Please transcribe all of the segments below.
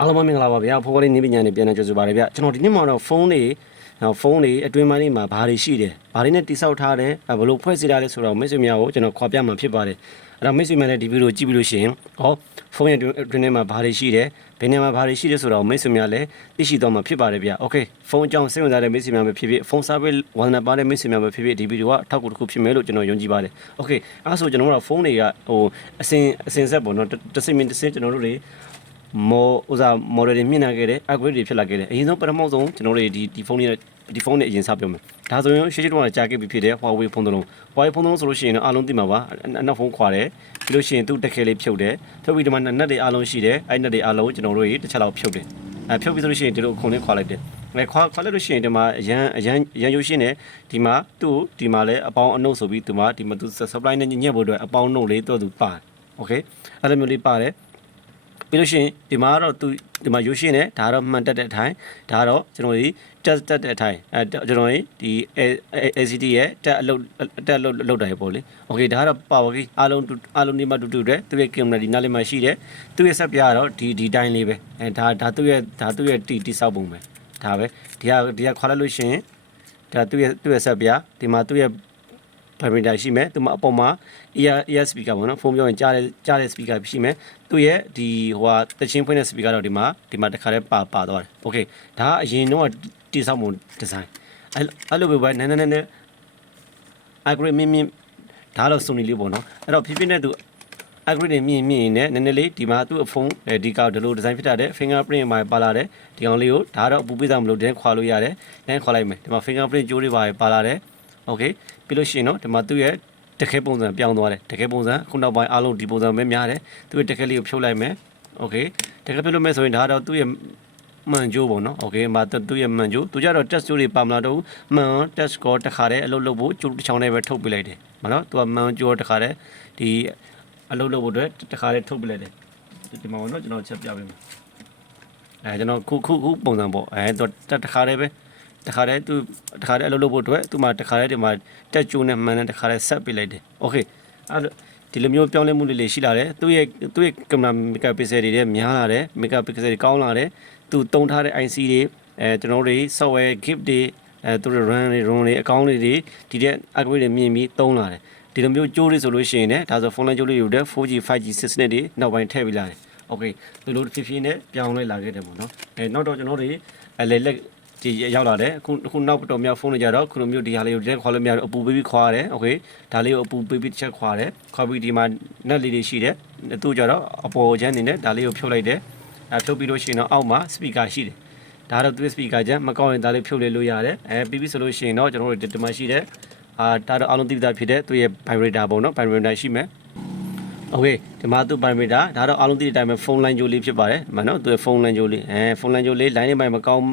အားလုံးပဲမင်္ဂလာပါဗျာဖိုးကလေးနေပညာနဲ့ပြန်နေကြဆိုပါရဗျာကျွန်တော်ဒီနေ့မှာတော့ဖုန်းတွေနော်ဖုန်းတွေအတွင်းပိုင်းတွေမှာဘာတွေရှိတယ်ဘာတွေနဲ့တိစောက်ထားတယ်ဘယ်လိုဖွဲ့စည်းထားလဲဆိုတော့မိတ်ဆွေများကိုကျွန်တော်ခွာပြမှာဖြစ်ပါတယ်အဲ့တော့မိတ်ဆွေများလည်းဒီဗီဒီယိုကြည့်ပြီးလို့ရှိရင်ဟောဖုန်းရဲ့အတွင်းထဲမှာဘာတွေရှိတယ်ဘယ်နေမှာဘာတွေရှိတယ်ဆိုတော့မိတ်ဆွေများလည်းသိရှိတော့မှာဖြစ်ပါတယ်ဗျာโอเคဖုန်းအကြောင်းစိတ်ဝင်စားတဲ့မိတ်ဆွေများပဲဖြစ်ဖြစ်ဖုန်း service ဝန်နာပါတဲ့မိတ်ဆွေများပဲဖြစ်ဖြစ်ဒီဗီဒီယိုကအထောက်အကူတစ်ခုဖြစ်မယ်လို့ကျွန်တော်ယုံကြည်ပါတယ်โอเคအဲ့ဒါဆိုကျွန်တော်တို့ကဖုန်းတွေကဟိုအစင်အစင်ဆက်ပေါ့နော်တစ်စိမ့်တစ်စိမ့်ကျွန်တော်တို့တွေ မောဥစား model တွေမြင့်လာခဲ့တယ် upgrade တွေဖြစ်လာခဲ့တယ်အရင်ဆုံးပထမဆုံးကျွန်တော်တို့ဒီဒီဖုန်းလေးဒီဖုန်းနဲ့အရင်စပြောမယ်ဒါဆိုရင်ရှေ့ရှေ့တုန်းကကြာခဲ့ပြီဖြစ်တယ် Huawei ဖုန်းတစ်လုံး Huawei ဖုန်းတစ်လုံးဆိုလို့ရှိရင်တော့အားလုံးသိမှာပါအနောက်ဖုန်းခွာတယ်ပြီးလို့ရှိရင်သူ့တခဲလေးဖြုတ်တယ်ဖြုတ်ပြီးဒီမှာနက်တွေအားလုံးရှိတယ်အဲ့နက်တွေအားလုံးကျွန်တော်တို့ရေတစ်ချက်လောက်ဖြုတ်တယ်အဲဖြုတ်ပြီးဆိုလို့ရှိရင်ဒီလိုခုံလေးခွာလိုက်တယ်အဲခွာခွာလိုက်လို့ရှိရင်ဒီမှာအရန်အရန်ရန်ရုပ်ရှင်နဲ့ဒီမှာသူ့ဒီမှာလည်းအပေါင်းအနှုတ်ဆိုပြီးဒီမှာဒီမှာသူ supply နဲ့ညှက်ဖို့အတွက်အပေါင်းနှုတ်လေးတော့သူပါတယ် okay အဲ့လိုမျိုးလေးပါတယ် ပြီးလို့ရှိရင်ဒီမှာကတော့သူဒီမှာရိုးရှင်းတယ်ဒါကတော့မှန်တက်တဲ့အထိုင်ဒါကတော့ကျွန်တော်ဒီ test တက်တဲ့အထိုင်အဲကျွန်တော်ဒီ ACD ရဲ့တက်အလုပ်တက်အလုပ်လုပ်တာရေပေါ့လေ okay ဒါကတော့ power key အားလုံးအားလုံးဒီမှာတူတူတယ်သူရဲ့ camera ဒီနားလေးမှာရှိတယ်သူရဲ့ set ပြကတော့ဒီဒီတိုင်းလေးပဲအဲဒါဒါသူရဲ့ဒါသူရဲ့တီတိဆောက်ပုံပဲဒါပဲဒီကဒီကခွာလိုက်လို့ရှိရင်ဒါသူ့ရဲ့သူ့ရဲ့ဆက်ပြဒီမှာသူ့ရဲ့ parameter ရှိမယ်သူမအပေါ်မှာ ear ear speaker ပေါ့နော်ဖုန်းပြောရင်ကြားတဲ့ကြားတဲ့ speaker ရှိမယ်သူရဲ့ဒီဟိုဟာတချင်းဖွင့်တဲ့ speaker တော့ဒီမှာဒီမှာတစ်ခါတည်းပါပါသွားတယ် okay ဒါကအရင်တော့တိဆောက်မှု design အဲ့အဲ့လိုပဲပဲနည်းနည်းနည်းနည်း agree မြင့်မြင့်ဒါတော့ Sony လေးပေါ့နော်အဲ့တော့ဖြည်းဖြည်းနဲ့သူ agree တွေမြင့်မြင့်နေနည်းနည်းလေးဒီမှာသူ့အဖုန်းဒီကောက်ဒီလို design ဖြစ်တာတဲ့ fingerprint မှာပါလာတယ်ဒီကောင်လေးကိုဒါတော့ပူပေးစားမလို့တန်းခွာလို့ရတယ်တန်းခွာလိုက်မယ်ဒီမှာ fingerprint ကြိုးတွေပါပါလာတယ် โอเคပြီးလို့ရှိရင်တော့ဒီမှာသူ့ရဲ့တခဲပုံစံပြောင်းသွားတယ်တခဲပုံစံခုနောက်ပိုင်းအားလုံးဒီပုံစံပဲများတယ်သူ့ရဲ့တခဲလေးကိုဖြုတ်လိုက်မယ်โอเคတခဲဖြုတ်လို့မယ်ဆိုရင်ဒါတော့သူ့ရဲ့မှန်ကြိုးပေါ့နော်โอเคမှာသူ့ရဲ့မှန်ကြိုးသူကြတော့ test ကြိုးတွေပါမလာတော့မှန် test score တခါတည်းအလုပ်လုပ်ဖို့ကြိုးတစ်ချောင်းနဲ့ပဲထုတ်ပြလိုက်တယ်မနော်သူကမှန်ကြိုးတခါတည်းဒီအလုပ်လုပ်ဖို့အတွက်တခါတည်းထုတ်ပြလိုက်တယ်ဒီမှာပေါ့နော်ကျွန်တော်ချက်ပြပေးမယ်အဲကျွန်တော်ခုခုခုပုံစံပေါ့အဲသူတခါတည်းပဲ တခါတည်းသူတခါတည်းအလုပ်လုပ်ဖို့အတွက်သူမှတခါတည်းဒီမှာတက်ကျိုးနဲ့မှန်နဲ့တခါတည်းဆက်ပေးလိုက်တယ်။ Okay အဲ့တော့ဒီလိုမျိုးပြောင်းလဲမှုလေးလေးရှိလာတယ်။သူ့ရဲ့သူ့ရဲ့ကင်မရာမီဂါပစ်ဆယ်တွေလည်းများလာတယ်။မီဂါပစ်ဆယ်တွေကောင်းလာတယ်။သူတုံထားတဲ့ IC တွေအဲကျွန်တော်တို့ software gift တွေအဲသူတို့ run တွေ run တွေအကောင့်တွေဒီတဲ့ upgrade တွေမြင်ပြီးသုံးလာတယ်။ဒီလိုမျိုးကြိုးလေးဆိုလို့ရှိရင်လည်းဒါဆိုဖုန်းလိုင်းကြိုးလေးတွေ 4G 5G 6နဲ့တွေနောက်ပိုင်းထည့်ပေးလာတယ်။ Okay ဒီလိုဖြည်းဖြည်းနဲ့ပြောင်းလဲလာခဲ့တယ်ပေါ့နော်။အဲနောက်တော့ကျွန်တော်တို့အဲလေလက် ဒီရောက်လာတယ်အခုအခုနောက်တော့မြောက်ဖုန်းတွေကြတော့ခုလိုမျိုးဒီဟာလေးကိုတက်ခွာလို့မရတော့အပူပေးပြီးခွာရတယ်โอเคဒါလေးကိုအပူပေးပြီးတစ်ချက်ခွာတယ်ခွာပြီးဒီမှာနက်လေးတွေရှိတယ်သူကြတော့အပေါ်ချမ်းနေနဲ့ဒါလေးကိုဖြုတ်လိုက်တယ်အဲဖြုတ်ပြီးလို့ရှိရင်တော့အောက်မှာစပီကာရှိတယ်ဒါတော့သူ့စပီကာချမ်းမကောင်းရင်ဒါလေးဖြုတ်လဲလို့ရတယ်အဲပြီးပြီဆိုလို့ရှိရင်တော့ကျွန်တော်တို့ဒီမှာရှိတဲ့အာဒါတော့အားလုံးသိပြီးသားဖြစ်တဲ့သူ့ရဲ့ vibrator ပုံနော် vibrator ရှိမယ် โอเคဒီမှာသူ့ parameter ဒါတော့အားလုံးသိတဲ့အတိုင်းပဲဖုန်းလိုင်းကြိုးလေးဖြစ်ပါတယ်မနော်သူ့ရဲ့ဖုန်းလိုင်းကြိုးလေးအဲဖုန်းလိုင်းကြိုးလေး line နဲ့ပိုင်းမကောင်း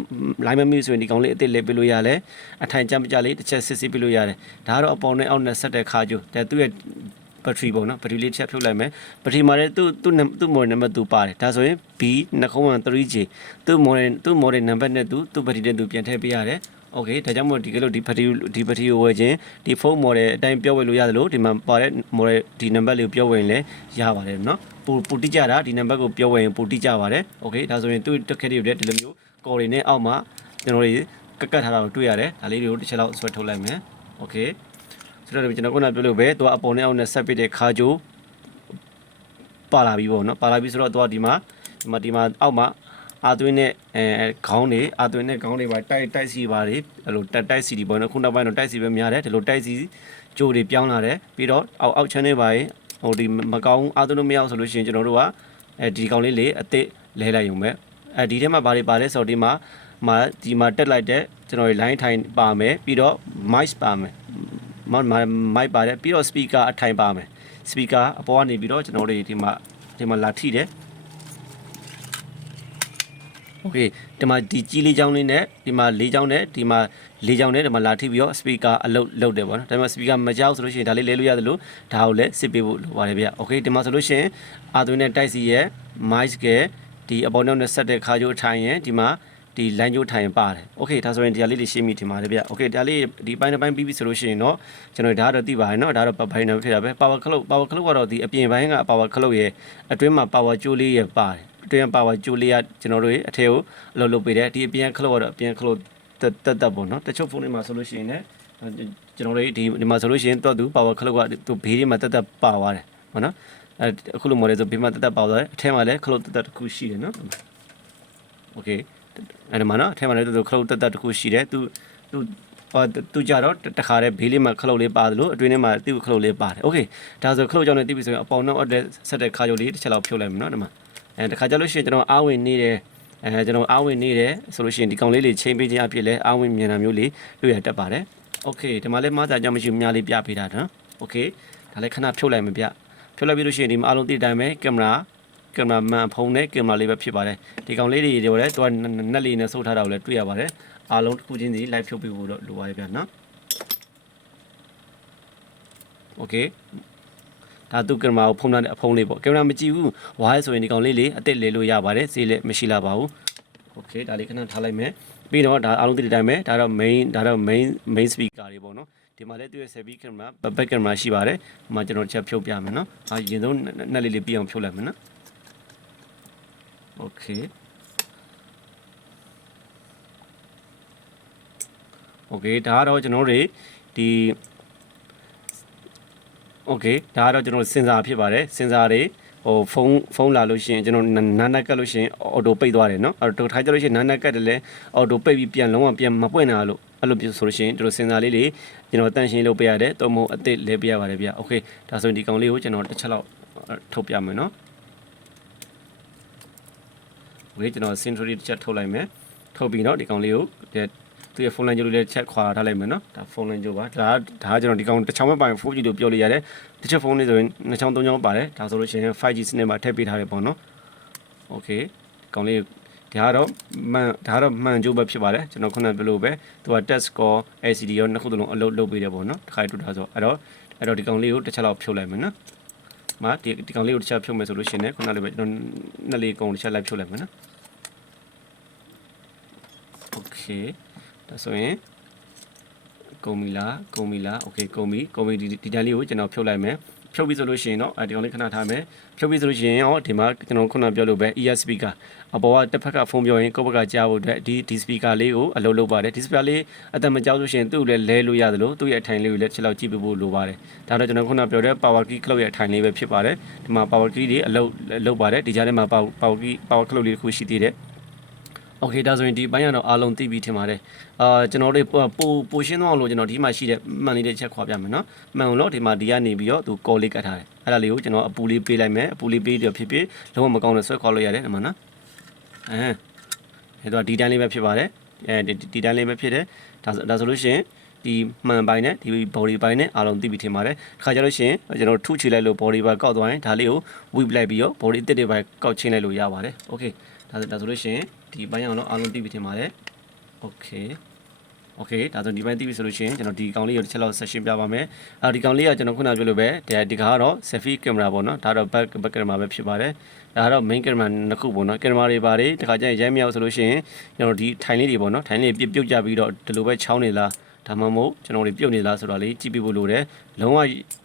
line မမိဆိုရင်ဒီကောင်လေးအစ်စ်လေးပေးလို့ရတယ်အထိုင်ကြမ်းကြလေးတစ်ချက်စစ်စစ်ပေးလို့ရတယ်ဒါကတော့အပေါ်နဲ့အောက်နဲ့ဆက်တဲ့ခါကြိုးဒါသူ့ရဲ့ဘက်ထရီပုံနော်ဘက်ထရီလေးတစ်ချက်ဖြုတ်လိုက်မယ်ဘက်ထရီမှာလည်းသူ့သူ့သူ့ model နံပါတ်သူပါတယ်ဒါဆိုရင် B 203G သူ့ model သူ့ model နံပါတ်နဲ့သူသူ့ဘက်ထရီနဲ့သူပြန်ထည့်ပေးရတယ် โอเคဒါကြောင့်မို့ဒီကလို့ဒီဘက်ထရီဒီဘက်ထရီကိုဝယ်ခြင်းဒီဖုန်း model အတိုင်းပြောဝယ်လို့ရတယ်လို့ဒီမှာပါတဲ့ model ဒီနံပါတ်လေးကိုပြောဝယ်ရင်လည်းရပါတယ်เนาะပူပူတိကြတာဒီနံပါတ်ကိုပြောဝယ်ရင်ပူတိကြပါတယ်โอเคဒါဆိုရင်သူ့တက်ခဲတွေဒီလိုမျိုးကော်တွေနဲ့အောက်မှာကျွန်တော်တို့ကတ်ကတ်ထားတာကိုတွေ့ရတယ်ဒါလေးတွေကိုတစ်ချက်လောက်ဆွဲထုတ်လိုက်မယ်โอเคဆိုတော့ကျွန်တော်ခုနပြောလို့ပဲသူကအပေါ်နဲ့အောက်နဲ့ဆက်ပစ်တဲ့ခါကြိုးပါလာပြီပေါ့เนาะပါလာပြီဆိုတော့သူကဒီမှာဒီမှာဒီမှာအောက်မှာ အာသွင်းနဲ့အဲခေါင်းတွေအာသွင်းနဲ့ခေါင်းတွေပါတိုက်တိုက်စီပါတွေအဲ့လိုတိုက်တိုက်စီတွေပေါ့နော်ခုနောက်ပိုင်းတော့တိုက်စီပဲများတယ်ဒီလိုတိုက်စီကြိုးတွေပြောင်းလာတယ်ပြီးတော့အောက်အောက်ချမ်းတွေပါရင်ဟိုဒီမကောင်းအာသွင်းလို့မရအောင်ဆိုလို့ရှိရင်ကျွန်တော်တို့ကအဲဒီကောင်လေးလေးအစ်စ်လဲလိုက်ရုံပဲအဲဒီထဲမှာဘာတွေပါလဲဆိုတော့ဒီမှာမှာဒီမှာတက်လိုက်တဲ့ကျွန်တော် line ထိုင်ပါမယ်ပြီးတော့ mic ပါမယ် mic ပါတယ်ပြီးတော့ speaker အထိုင်ပါမယ် speaker အပေါ်ကနေပြီးတော့ကျွန်တော်တို့ဒီမှာဒီမှာလာထိတယ် โอเคဒီမှာဒီကြီးလေးချောင်းလေးနဲ့ဒီမှာလေးချောင်းနဲ့ဒီမှာလေးချောင်းနဲ့ဒီမှာလာထိပြီးတော့ speaker အလုပ်လုပ်တယ်ပေါ့နော်ဒါပေမဲ့ speaker မကြောက်ဆိုလို့ရှိရင်ဒါလေးလဲလို့ရတယ်လို့ဒါကိုလည်းစစ်ပေးဖို့လိုပါတယ်ဗျโอเคဒီမှာဆိုလို့ရှိရင်အာသွင်းနဲ့တိုက်စီရဲ့ mic ကဒီအပေါ်နောက်နဲ့ဆက်တဲ့ခါကျိုးထိုင်ရင်ဒီမှာဒီ line ကျိုးထိုင်ပါတယ်โอเคဒါဆိုရင်ဒီဟာလေးလေးရှင်းမိထင်ပါတယ်ဗျโอเคဒါလေးဒီပိုင်းတစ်ပိုင်းပြီးပြီဆိုလို့ရှိရင်တော့ကျွန်တော်ဒါတော့သိပါတယ်เนาะဒါတော့ဘိုင်းနေဖြစ်တာပဲ power clock power clock ကတော့ဒီအပြင်ပိုင်းက power clock ရဲ့အတွင်းမှာ power ကျိုးလေးရဲ့ပါတယ် အတွင်း power ကြိုးလေးကကျွန်တော်တို့ရဲ့အထက်ကိုအလုပ်လုပ်ပေးတယ်ဒီအပြင်ခလုတ်ကတော့အပြင်ခလုတ်တက်တက်တက်ပေါ့နော်တချို့ဖုန်းတွေမှာဆိုလို့ရှိရင်လည်းကျွန်တော်တို့ဒီဒီမှာဆိုလို့ရှိရင်တော့သူ power ခလုတ်ကသူဘေးတွေမှာတက်တက်ပါသွားတယ်ပေါ့နော်အဲအခုလို model ဆိုဘေးမှာတက်တက်ပါသွားတယ်အထက်မှာလည်းခလုတ်တက်တက်တစ်ခုရှိတယ်နော် okay အဲ့ဒီမှာနော်အထက်မှာလည်းသူခလုတ်တက်တက်တစ်ခုရှိတယ်သူသူဟောသူကြတော့တခါတည်းဘေးလေးမှာခလုတ်လေးပါတယ်လို့အတွင်းထဲမှာသူ့ခလုတ်လေးပါတယ် okay ဒါဆိုခလုတ်ကြောင့်လည်းသိပြီဆိုရင်အပေါင်တော့အတက်ဆက်တဲ့ခါကြိုလေးတစ်ချက်လောက်ဖြုတ်လိုက်မယ်နော်ဒီမှာ အဲတခါကြလို့ရှိရင်ကျွန်တော်အာဝင်နေတယ်အဲကျွန်တော်အာဝင်နေတယ်ဆိုလို့ရှိရင်ဒီကောင်လေးလေးချိန်ပေးခြင်းအဖြစ်လဲအာဝင်မြင်တာမျိုးလေးတွေ့ရတတ်ပါတယ် okay ဒီမှာလည်းမားစာကြောင့်မရှိဘူးများလေးပြပေးတာနော် okay ဒါလည်းခဏဖြုတ်လိုက်မယ်ဗျဖြုတ်လိုက်ပြီးလို့ရှိရင်ဒီမှာအားလုံးသိတဲ့အတိုင်းပဲကင်မရာကင်မရာမန်ဖုန်းနဲ့ကင်မရာလေးပဲဖြစ်ပါတယ်ဒီကောင်လေးတွေတွေလည်းသူကနက်လေးနဲ့ဆုပ်ထားတာကိုလည်းတွေ့ရပါတယ်အားလုံးတစ်ခုချင်းစီ live ဖြုတ်ပေးဖို့တော့လိုပါတယ်ဗျနော် okay ဒါသူကင်မရာကိုဖုံးထားတဲ့အဖုံးလေးပေါ့ကင်မရာမကြည့်ဘူးဝါးဆိုရင်ဒီကောင်လေးလေးအစ်စ်လေလို့ရပါတယ်ဈေးလည်းမရှိလာပါဘူး okay ဒါလေးခဏထားလိုက်မယ်ပြီးတော့ဒါအားလုံးသိတဲ့အတိုင်းပဲဒါတော့ main ဒါတော့ main main speaker တွေပေါ့နော်ဒီမှာလည်းသူရဲ့ selfie camera back camera ရှိပါတယ်ဒီမှာကျွန်တော်ချက်ဖြုတ်ပြမယ်နော်အာရင်ဆုံးနှက်လေးလေးပြအောင်ဖြုတ်လိုက်မယ်နော် okay okay ဒါကတော့ကျွန်တော်တို့ တွေဒီ okay ဒါကတော့ကျွန်တော်စင်ဆာဖြစ်ပါတယ်စင်ဆာတွေဟိုဖုန်းဖုန်းလာလို့ရှိရင်ကျွန်တော်နာနက်ကတ်လို့ရှိရင်အော်တိုပိတ်သွားတယ်เนาะအဲ့တော့ထိုင်ကြလို့ရှိရင်နာနက်ကတ်တယ်လဲအော်တိုပိတ်ပြီးပြန်လုံးဝပြန်မပွင့်တာလို့အဲ့လိုပြဆိုလို့ရှိရင်ကျွန်တော်စင်ဆာလေးတွေကျွန်တော်တန့်ရှင်းလုပ်ပေးရတယ်တော့မဟုတ်အစ်စ်လဲပေးရပါတယ်ဗျ okay ဒါဆိုရင်ဒီကောင်လေးကိုကျွန်တော်တစ်ချက်လောက်ထုတ်ပြမယ်เนาะ okay ကျွန်တော် century တစ်ချက်ထုတ်လိုက်မယ်ထုတ်ပြီးเนาะဒီကောင်လေးကို သူရဲ့ဖုန်းလိုင်းကြိုးလေးချက်ခွာထားလိုက်မယ်နော်ဒါဖုန်းလိုင်းကြိုးပါဒါဒါကကျွန်တော်ဒီကောင်တစ်ချောင်းပဲပိုင် 4G လို့ပြောလို့ရတယ်တစ်ချက်ဖုန်းလေးဆိုရင်နှစ်ချောင်းသုံးချောင်းပါတယ်ဒါဆိုလို့ရှိရင် 5G စနစ်မှာထည့်ပေးထားတယ်ပေါ့နော် okay ဒီကောင်လေးဒါကတော့မှန်ဒါကတော့မှန်ကြိုးပဲဖြစ်ပါတယ်ကျွန်တော်ခုနပြောလို့ပဲသူက test score LCD ရောနှစ်ခုသလုံးအလုပ်လုပ်ပေးတယ်ပေါ့နော်တစ်ခါတူတာဆိုအဲ့တော့အဲ့တော့ဒီကောင်လေးကိုတစ်ချက်လောက်ဖြုတ်လိုက်မယ်နော်မဒီဒီကောင်လေးကိုတစ်ချက်ဖြုတ်မယ်ဆိုလို့ရှိရင်ခုနလေးပဲကျွန်တော်နှစ်လေးကောင်တစ်ချက်လိုက်ဖြုတ်လိုက်မယ်နော် okay ဒါဆိုရင်ကုန်ပြီလားကုန်ပြီလားโอเคကုန်ပြီကုန်ပြီဒီဒီတန်းလေးကိုကျွန်တော်ဖြုတ်လိုက်မယ်ဖြုတ်ပြီဆိုလို့ရှိရင်တော့အဲဒီကောင်လေးခဏထားမယ်ဖြုတ်ပြီဆိုလို့ရှိရင်ရောဒီမှာကျွန်တော်ခုနပြောလို့ပဲ ear speaker အပေါ်ကတစ်ဖက်ကဖုန်းပြောရင်ကိုယ့်ဘက်ကကြားဖို့အတွက်ဒီဒီ speaker လေးကိုအလုပ်လုပ်ပါတယ်ဒီ speaker လေးအတမကြောက်လို့ရှိရင်သူ့ကိုလည်းလဲလို့ရတယ်လို့သူ့ရဲ့အထိုင်လေးကိုလည်းချက်လောက်ကြည့်ပေးဖို့လိုပါတယ်ဒါတော့ကျွန်တော်ခုနပြောတဲ့ power key ခလုတ်ရဲ့အထိုင်လေးပဲဖြစ်ပါတယ်ဒီမှာ power key တွေအလုပ်လုပ်ပါတယ်ဒီကြားထဲမှာ power key power ခလုတ်လေးတစ်ခုရှိသေးတယ် โอเคဒါဆိုရင်ဒီဘိုင်းကတော့အားလုံးသိပြီးထင်ပါတယ်အာကျွန်တော်တို့ပိုပိုရှင်းသွားအောင်လို့ကျွန်တော်ဒီမှာရှိတဲ့မှန်လေးတစ်ချက်ခွာပြမယ်နော်မှန်လို့ဒီမှာဒီကနေပြီးတော့သူကော်လေးကတ်ထားတယ်အဲ့ဒါလေးကိုကျွန်တော်အပူလေးပေးလိုက်မယ်အပူလေးပေးတော့ဖြစ်ဖြစ်လုံးဝမကောင်းလို့ဆွဲခေါ်လို့ရတယ်ဒီမှာနော်အဲအဲ့တော့ဒီတန်းလေးပဲဖြစ်ပါတယ်အဲဒီဒီတန်းလေးပဲဖြစ်တယ်ဒါဒါဆိုလို့ရှိရင်ဒီမှန်ပိုင်းနဲ့ဒီ body ပိုင်းနဲ့အားလုံးသိပြီးထင်ပါတယ်ခါကြလို့ရှိရင်ကျွန်တော်ထုချလိုက်လို့ body ပိုင်းကောက်သွားရင်ဒါလေးကို whip လိုက်ပြီးတော့ body တစ်တွေပိုင်းကောက်ချင်းလိုက်လို့ရပါတယ် okay ဒါဆိုဒါဆိုလို့ရှိရင် ဒီဘိုင်းအောင်တော့အားလုံးသိပြီထင်ပါတယ်။ Okay ။ Okay ဒါဆိုဒီဘိုင်းသိပြီဆိုလို့ရှိရင်ကျွန်တော်ဒီကောင်လေးကိုတစ်ချက်လောက် session ပြပါမယ်။အဲဒီကောင်လေးကကျွန်တော်ခုနပြောလို့ပဲဒီဒီကတော့ selfie camera ပေါ့နော်။ဒါတော့ back back camera ပဲဖြစ်ပါတယ်။ဒါကတော့ main camera နှစ်ခုပေါ့နော်။ camera တွေပါတယ်တခါကျရင်ရိုင်းမြောက်ဆိုလို့ရှိရင်ကျွန်တော်ဒီထိုင်လေးတွေပေါ့နော်။ထိုင်လေးပြုတ်ပြုတ်ကြပြီးတော့ဒီလိုပဲချောင်းနေလား ဒါမှမဟုတ်ကျွန်တော်တို့ပြုတ်နေလားဆိုတာလေးကြည့်ပြဖို့လိုတယ်လုံးဝ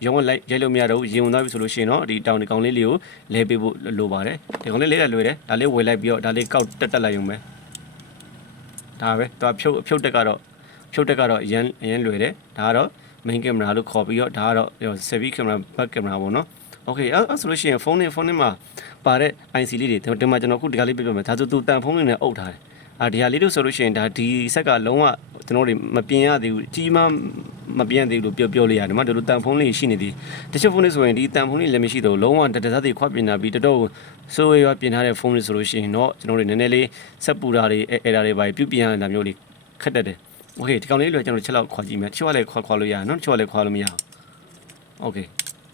ရုံးဝလိုက်ရိုက်လို့မရတော့ဘူးရင်ဝင်သွားပြီဆိုလို့ရှိရင်တော့ဒီတောင်ဒီကောင်လေးလေးကိုလဲပေးဖို့လိုပါတယ်ဒီကောင်လေးလေးလည်းလွယ်တယ်ဒါလေးဝယ်လိုက်ပြီးတော့ဒါလေးကောက်တက်တက်လိုက်ရုံပဲဒါပဲသူကဖြုတ်ဖြုတ်တက်ကတော့ဖြုတ်တက်ကတော့အရင်အရင်လွယ်တယ်ဒါကတော့ main camera လို့ခေါ်ပြီးတော့ဒါကတော့ selfie camera back camera ပေါ့နော် okay အဲ့ဆိုလို့ရှိရင်ဖုန်းနဲ့ဖုန်းနဲ့မှာပါတဲ့ IC လေးတွေဒီမှာကျွန်တော်ခုဒီကလေးပြပြမယ်ဒါဆိုသူတန်ဖုန်းလေးနဲ့အုပ်ထားတယ်အာဒီဟာလေးတို့ဆိုလို့ရှိရင်ဒါဒီဆက်ကလုံးဝ ကျွန်တော်တို့မပြင်ရသေးဘူးကြီးမမပြင်သေးဘူးလို့ပြောပြောလို့ရတယ်မတို့တန်ဖုန်းလေးရှိနေသည်တချို့ဖုန်းလေးဆိုရင်ဒီတန်ဖုန်းလေးလည်းမရှိတော့လုံးဝတတစားတွေခွပြင်တာပြီးတတော့စိုးရွာပြင်ထားတဲ့ဖုန်းလေးဆိုလို့ရှိရင်တော့ကျွန်တော်တို့နည်းနည်းလေးဆက်ပူတာတွေအဲဒါတွေပါပြုတ်ပြင်ရတာမျိုးလေးခက်တတ်တယ်โอเคဒီကောင်လေးလည်းကျွန်တော်ချက်လောက်ခွာကြည့်မယ်တချို့ကလည်းခွာခွာလို့ရနော်တချို့ကလည်းခွာလို့မရဘူးโอเค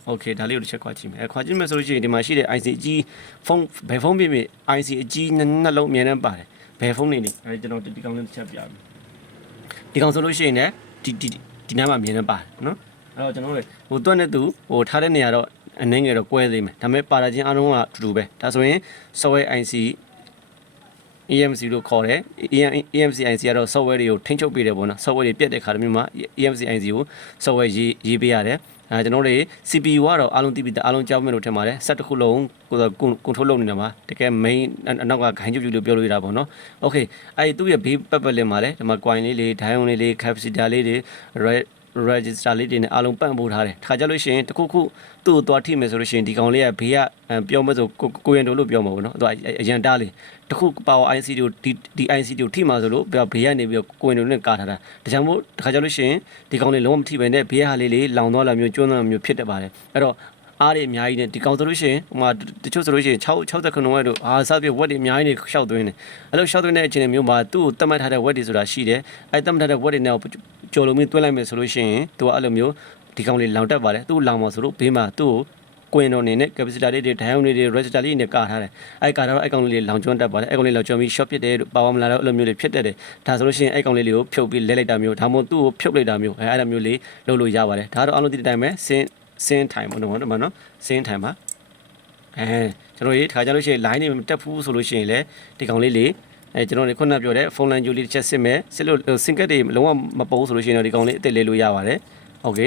โอเคဒါလေးကိုတစ်ချက်ခွာကြည့်မယ်အဲခွာကြည့်မယ်ဆိုလို့ရှိရင်ဒီမှာရှိတဲ့ IC အကြီးဖုန်းဘယ်ဖုန်းဖြစ်ဖြစ် IC အကြီးနှလုံးအမြဲတမ်းပါတယ်ဘယ်ဖုန်းနေနေအဲကျွန်တော်ဒီကောင်လေးတစ်ချက်ပြမယ် ဒီကောင်ဆိုလို့ရှိရင်လည်းဒီဒီဒီနားမှာအမြဲတမ်းပါတယ်နော်အဲ့တော့ကျွန်တော်တို့ဟိုတွက်နဲ့သူဟိုထားတဲ့နေရာတော့အနှင်းငယ်တော့ကွဲသေးမယ်ဒါပေမဲ့ပါတာချင်းအားလုံးကအတူတူပဲဒါဆိုရင် software IC EMC လို့ခေါ်တယ် EMC IC ကတော့ software တွေကိုထိန်းချုပ်ပေးတယ်ပေါ့နော် software တွေပြတ်တဲ့ခါတမျိုးမှာ EMC IC ကို software ရေးရေးပေးရတယ် အဲကျွန်တော်တို့ CPU ကတော့အားလုံးသိပြီးသားအားလုံးကြောက်မယ်လို့ထင်ပါတယ်ဆက်တစ်ခုလုံးကိုကွန်ထရိုးလုပ်နေတာပါတကယ် main အနောက်ကခိုင်ကျုပ်ကျုပ်လို့ပြောလို့ရတာပေါ့နော် okay အဲဒီသူ့ရဲ့ဘေးပတ်ပတ်လည်မှာလည်းဒီမှာ coin လေးလေး diamond လေးလေး capacitor လေးတွေ red register လေးတွေနဲ့အားလုံးပန့်ပို့ထားတယ်။ခါကြလို့ရှိရင်တခုခုသူ့ကိုသွားထိမယ်ဆိုလို့ရှိရင်ဒီကောင်လေးကဘေးကပြောမဆိုကိုရင်တို့လို့ပြောမှာပေါ့နော်။သူကအရန်တားလေးတခု power IC တို့ဒီဒီ IC တို့ထိမှာဆိုလို့ဘေးကနေပြီးတော့ကိုရင်တို့နဲ့ကာထားတာ။ဒါကြောင့်မို့ခါကြလို့ရှိရင်ဒီကောင်လေးလုံးဝမထိပဲနဲ့ဘေးဟာလေးလေးလောင်သွားလာမျိုးကျွန်းသွားလာမျိုးဖြစ်တတ်ပါတယ်။အဲ့တော့ အားတွေအများကြီးနဲ့ဒီကောင်ဆိုလို့ရှိရင်ဟိုမှာတချို့ဆိုလို့ရှိရင်6 60ခဏဝက်တို့အာစသဖြင့်ဝက်တွေအများကြီးနေရှောက်သွင်းတယ်အဲ့လိုရှောက်သွင်းတဲ့အချိန်မျိုးမှာသူ့ကိုတတ်မှတ်ထားတဲ့ဝက်တွေဆိုတာရှိတယ်အဲ့တတ်မှတ်ထားတဲ့ဝက်တွေနဲ့ကြော်လုံးပြီးတွဲလိုက်မယ်ဆိုလို့ရှိရင်သူကအဲ့လိုမျိုးဒီကောင်လေးလောင်တက်ပါတယ်သူ့လောင်မှာဆိုလို့ဘေးမှာသူ့ကိုကွင်တော်နေနဲ့ capacitor လေးတွေ diode လေးတွေ resistor လေးတွေနဲ့ကာထားတယ်အဲ့ကာထားတော့အဲ့ကောင်လေးတွေလောင်ကျွမ်းတက်ပါတယ်အဲ့ကောင်လေးလောင်ကျွမ်းပြီး short ဖြစ်တယ်ပါဝါမလာတော့အဲ့လိုမျိုးတွေဖြစ်တတ်တယ်ဒါဆိုလို့ရှိရင်အဲ့ကောင်လေးတွေကိုဖြုတ်ပြီးလဲလိုက်တာမျိုးဒါမှမဟုတ်သူ့ကိုဖြုတ်လိုက်တာမျိုးအဲ့အဲ့လိုမျိုးလေးလုပ်လို့ရပါတယ်ဒါတော့အားလုံးဒီတိုင်းပဲစင်း စင်းထိုင်ပေါ့နော်ဒီမှာနော်စင်းထိုင်ပါအဲကျွန်တော်ရေးခါကြလို့ရှိရင် line တွေမတက်ဘူးဆိုလို့ရှိရင်လည်းဒီကောင်လေးလေးအဲကျွန်တော်တို့ခုနပြောတဲ့ဖုန်းလန်ဂျူလေးတစ်ချက်စစ်မယ်စစ်လို့စင်ကတ်တွေလုံးဝမပုံးဆိုလို့ရှိရင်တော့ဒီကောင်လေးအစ်စ်လေးလို့ရပါတယ်โอเค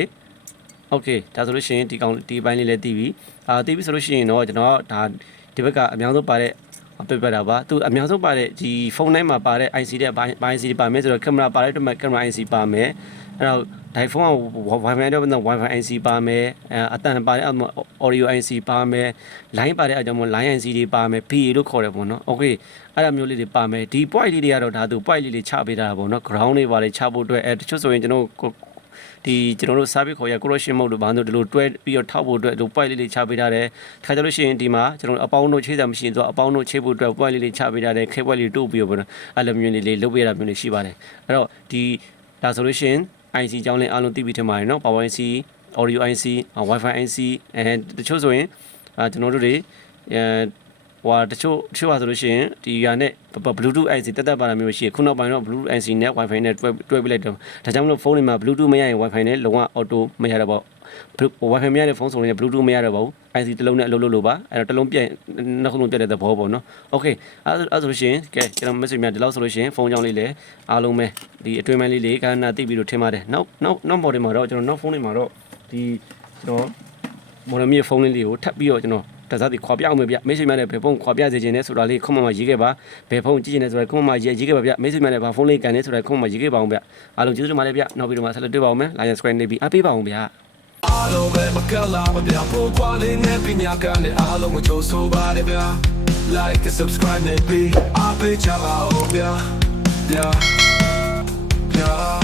โอเคဒါဆိုလို့ရှိရင်ဒီကောင်ဒီဘိုင်းလေးလည်းတီးပြီအာတီးပြီဆိုလို့ရှိရင်တော့ကျွန်တော်ဒါဒီဘက်ကအများဆုံးပါတဲ့ပြပြတာပါသူအများဆုံးပါတဲ့ဒီဖုန်းတိုင်းမှာပါတဲ့ IC တဲ့ဘိုင်း IC ပါမယ်ဆိုတော့ကင်မရာပါတဲ့အတွက်ကင်မရာ IC ပါမယ် အဲ့တော့ဒီဖုန်းက Wi-Fi တော့ Wi-Fi IC ပါမယ်အတန်ပါတဲ့ audio IC ပါမယ် line ပါတဲ့အကြောင်းမို့ line IC တွေပါမယ် PA လို့ခေါ်တယ်ပေါ့နော် okay အဲ့ဒါမျိုးလေးတွေပါမယ်ဒီ point လေးတွေကတော့ဒါသူ point လေးတွေချပေးတာပေါ့နော် ground တွေပါလေချဖို့အတွက်အဲတချို့ဆိုရင်ကျွန်တော်ဒီကျွန်တော်တို့ service ခေါ်ရ correction mode လို့ဘာလို့ဒီလိုတွဲပြီးတော့ထောက်ဖို့အတွက်ဒီ point လေးတွေချပေးထားတယ်ခါကြလို့ရှိရင်ဒီမှာကျွန်တော်အပေါင်းတို့ခြေတာမရှိရင်ဆိုအပေါင်းတို့ခြေဖို့အတွက် point လေးတွေချပေးထားတယ်ခဲပွဲလေးတို့ပြီးတော့ပေါ့နော်အဲ့လိုမျိုးလေးလေးလုပ်ပေးတာမျိုးလေးရှိပါတယ်အဲ့တော့ဒီဒါဆိုလို့ရှိရင် IC ကြောင်းလေးအားလုံးသိပြီးထင်ပါတယ်နော် Power IC Audio IC Wi-Fi IC အဲတချို့ဆိုရင်အာကျွန်တော်တို့တွေအဲ ဟိုတချို့တချို့ပါဆိုလို့ရှိရင်ဒီရနဲ့ Bluetooth IC တက်တက်ပါတာမျိုးရှိရခုနောက်ပိုင်းတော့ Bluetooth IC နဲ့ Wi-Fi နဲ့တွဲတွဲပြလိုက်တော့ဒါကြောင့်မလို့ဖုန်းတွေမှာ Bluetooth မရရင် Wi-Fi နဲ့လုံးဝ auto မရတော့ပါဘူး Wi-Fi မရတဲ့ဖုန်းဆိုရင် Bluetooth မရတော့ပါဘူး IC တစ်လုံးနဲ့အလုပ်လုပ်လို့ပါအဲ့တော့တစ်လုံးပြည့်နှစ်ခုလုံးပြည့်တဲ့သဘောပေါ့နော် Okay အဲ့အဲ့ဆိုလို့ရှိရင်ကဲကျွန်တော် message များဒီလောက်ဆိုလို့ရှိရင်ဖုန်းကြောင်းလေးလည်းအားလုံးပဲဒီအတွင်းပိုင်းလေးလေးကနာသိပြီးတော့ထင်ပါတယ်နောက်နောက်နောက် model မှာတော့ကျွန်တော်နောက်ဖုန်းတွေမှာတော့ဒီကျွန်တော် model မြေဖုန်းလေးတွေကိုထပ်ပြီးတော့ကျွန်တော် တစားစီခွာပြအောင်မယ်ဗျမိတ်ဆွေများနဲ့ဘယ်ဖုန်းခွာပြစေခြင်းလဲဆိုတာလေးခွန်မမရေးခဲ့ပါဘယ်ဖုန်းကြည့်ခြင်းလဲဆိုတာခွန်မမရေးရေးခဲ့ပါဗျမိတ်ဆွေများနဲ့ဘာဖုန်းလေးကန်လဲဆိုတာခွန်မမရေးခဲ့ပါအောင်ဗျအားလုံးကျေးဇူးတင်ပါတယ်ဗျနောက်ပြီးတော့မှဆက်လက်တွေ့ပါအောင်မယ် Lion Square နေပြီးအားပေးပါအောင်ဗျအားလုံးပဲမကလာမပြဖို့ကွာလေးနဲ့ပညာကလည်းအားလုံးကိုကြိုးဆိုပါတယ်ဗျာ like and subscribe နဲ့ပြီးအားပေးကြပါဦးဗျာ yeah yeah